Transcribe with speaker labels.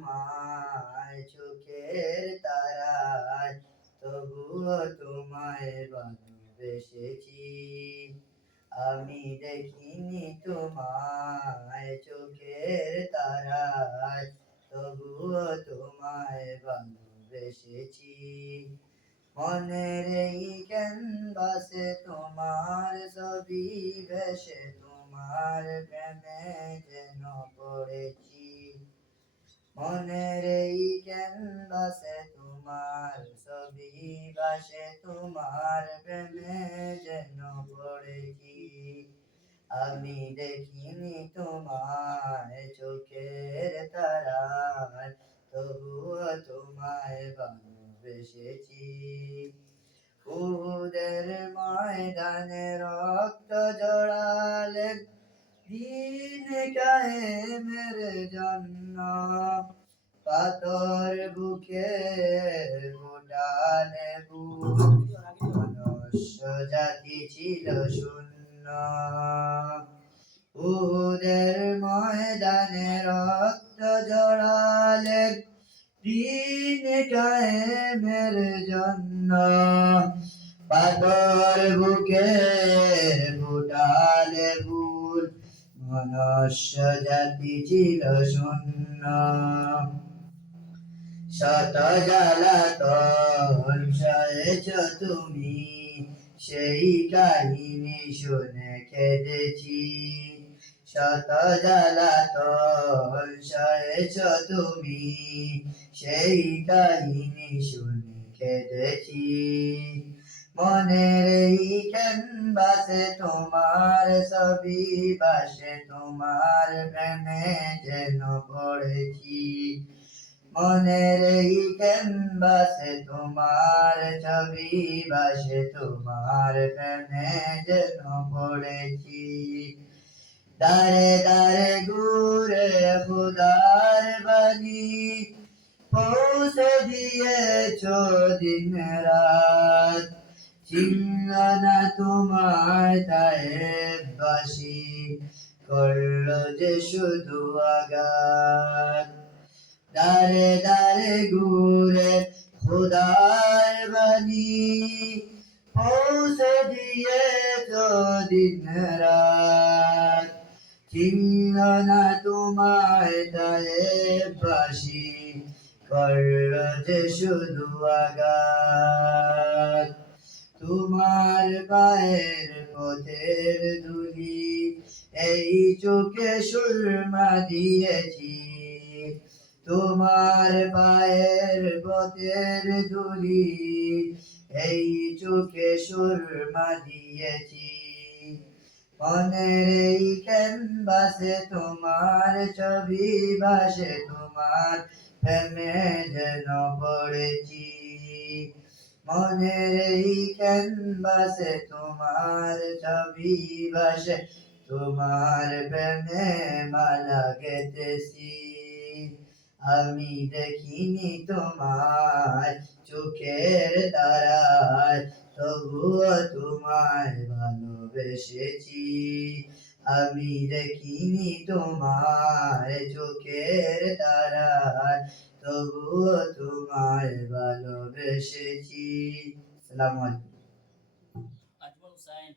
Speaker 1: তোমায় চোখের তারায়, তবুও তোমায় ভালোবেসেছি। আমি দেখিনি তোমায় চোখের তারায়, তবুও তোমায় ভালোবেসেছি। মনের এই ক্যানভাসে তোমার ছবি, ভেসে তোমার প্রেমে যেন পড়েছি। মনের এই ক্যানভাসে তোমার ছবি বাসে? তোমার প্রেমে যেন পড়েছি আমি দেখিনি তোমার চোখের জন্য পাথর বুকে বুক। মনুষ্য জাতি ছিল শূন্য। উহুদের ময়দানে রক্ত জড়ালেন দিন কায়েমের জন্য। পাথর বুকে মনুষ্য জাতি ছিল শূন্য শত জ্বালাতন সয়েছ তুমি, সেই কাহিনী শুনে কেঁদেছি শত জ্বালাতন সয়েছ তুমি, সেই কাহিনী শুনে কেঁদেছি মনের এই ক্যানভাসে তোমার ছবি বাসে, তোমার প্রেমে যেন পড়েছি। মনের এই ক্যানভাসে তোমার ছবি বাসে, তোমার প্রেমে যেন পড়েছি। দারে দারে ঘুরে খুদার বাণী পৌঁছে দিয়েছ দিন রাত চিনল না তোমার বাসি করল যে শুধু আঘাত। দারে দারে ঘুরে খুদার বাণী পৌঁছে দিয়েছ দিন রাত। চিনল না তোমায় বাসি করল যে শুধু আঘাত। তোমার পায়ের পথের ধুলি, এই চোখে সুরমা দিয়েছি। তোমার পায়ের পথের ধুলি, এই চোখে সুরমা দিয়েছি। মনের এই ক্যানভাসে তোমার ছবি ভাসে তোমার প্রেমে যেন পড়েছি। মনের এই ক্যানভাসে তোমার ছবি ভাসে তোমার প্রেমে মালা গেতেছি আমি দেখিনি তোমার চোখের তারায়, তবুও তোমায় ভালোবেসেছি। আমি দেখিনি তোমায় চোখের তারায়, তবুও তোমায় ভালোবেসেছি।
Speaker 2: Assalamualaikum. Ajmal Hussain.